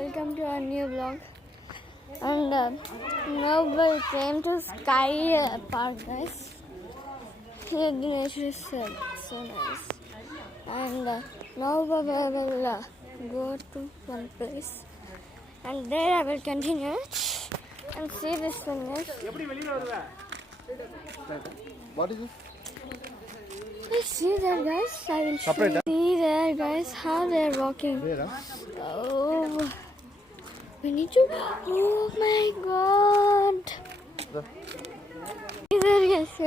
welcome to our new vlog. And now we came to Sky Park, guys. Here the nature is so nice. And now we will go to one place, and there I will continue it and see this thing. What is this? See there, guys. I will see there, guys, how they are walking. Oh, we need to. Oh my God! There, guys. We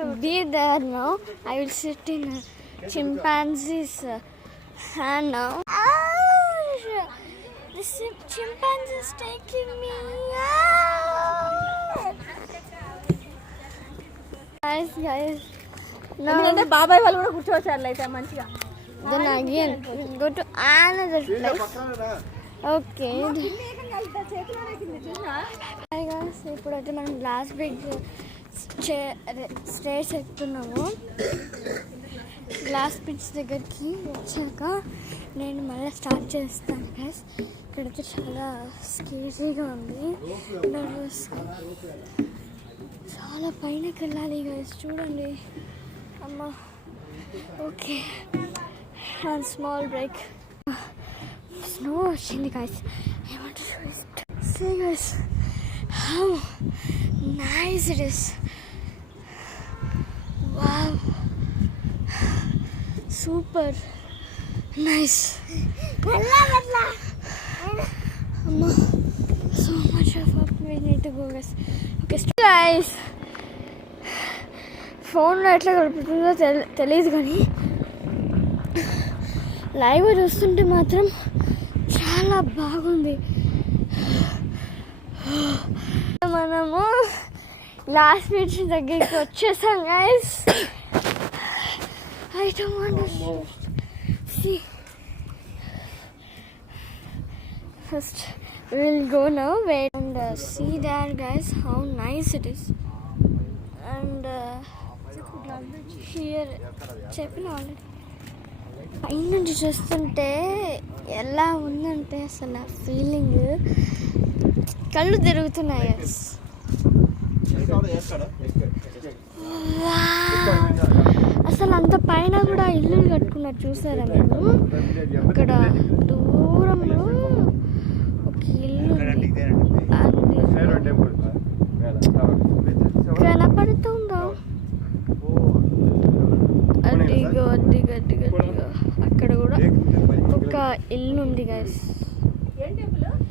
will be there now. I will sit in a chimpanzee's hand now. This chimpanzee is taking me. Guys. ఎందుకంటే బాబాయ్ వాళ్ళు కూడా కూర్చోవచ్చారు అయితే మంచిగా. Then again go to another place. Okay. Hi guys, ఇప్పుడైతే మనం last bridge stage ఎక్కుతున్నాము. గ్లాస్ బ్రిడ్జ్ దగ్గరికి వచ్చాక నేను మళ్ళీ స్టార్ట్ చేస్తాను గైస్. ఇక్కడైతే చాలా స్కేజీగా ఉంది, నర్వస్గా. చాలా పైనకి వెళ్ళాలి గైస్, చూడండి అమ్మ. Okay, one small break. Snow వచ్చింది guys. I want to show it. See guys how nice it is. Wow, super nice. అమ్మ, so much of up we need to go guys. Okay guys, ఫోన్లో ఎట్లా గడుపుతుందో తెలియదు, కానీ లైవ్ చూస్తుంటే మాత్రం చాలా బాగుంది. మనము లాస్ట్ బ్రిడ్జ్ దగ్గరికి వచ్చేసాం guys. I don't want to see. First we'll go now, wait and see there guys how nice it is. And here చెప్పిన ఆల్రెడీ. పైన నుంచి చూస్తుంటే ఎలా ఉందంటే అసలు ఫీలింగ్ కళ్ళు తిరుగుతున్నాయి. అసలు అంత పైన కూడా ఇల్లు కట్టుకున్నారు, చూసారా మీరు? అక్కడ దూరంలో ఒక ఇల్లు కనపడుతుందో? అడ్డిగా అక్కడ కూడా ఒక ఇల్లు ఉంది గైస్.